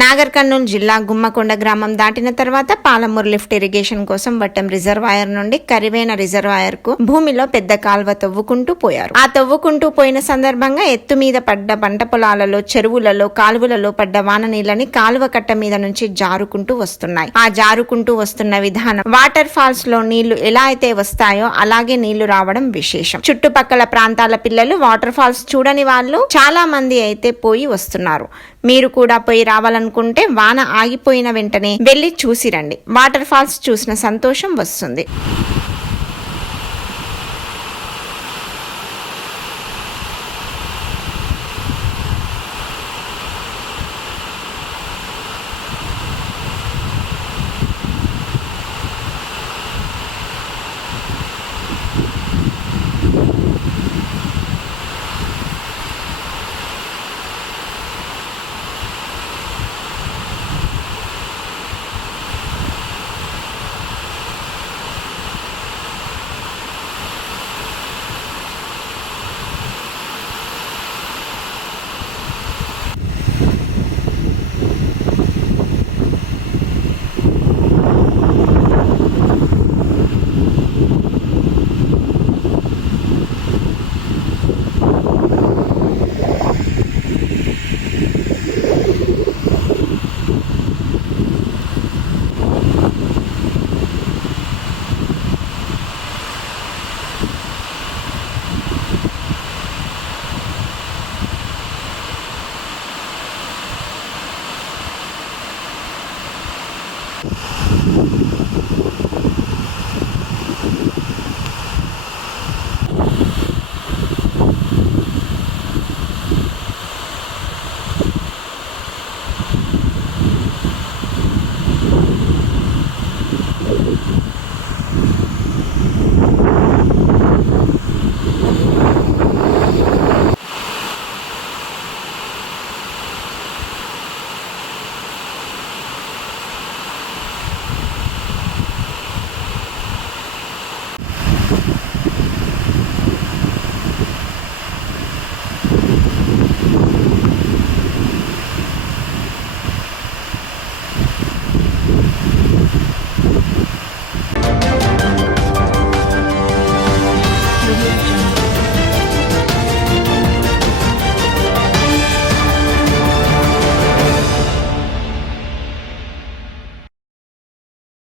నాగర్ కర్నూలు జిల్లా గుమ్మకొండ గ్రామం దాటిన తర్వాత పాలమూరు లిఫ్ట్ ఇరిగేషన్ కోసం వట్టం రిజర్వాయర్ నుండి కరివేన రిజర్వాయర్ కు భూమిలో పెద్ద కాల్వ తవ్వుకుంటూ పోయారు. ఆ తవ్వుకుంటూ పోయిన సందర్భంగా ఎత్తు మీద పడ్డ పంట పొలాలలో, చెరువులలో, కాలువలలో పడ్డ వాన నీళ్ళని కాలువ కట్ట మీద నుంచి జారుకుంటూ వస్తున్నాయి. ఆ జారుకుంటూ వస్తున్న విధానం వాటర్ ఫాల్స్ లో నీళ్లు ఎలా అయితే వస్తాయో అలాగే నీళ్లు రావడం విశేషం. చుట్టుపక్కల ప్రాంతాల పిల్లలు వాటర్ ఫాల్స్ చూడని వాళ్ళు చాలా మంది అయితే పోయి వస్తున్నారు. మీరు కూడా పోయి రావాలనుకుంటే వాన ఆగిపోయిన వెంటనే వెళ్లి చూసిరండి. వాటర్ ఫాల్స్ చూసిన సంతోషం వస్తుంది.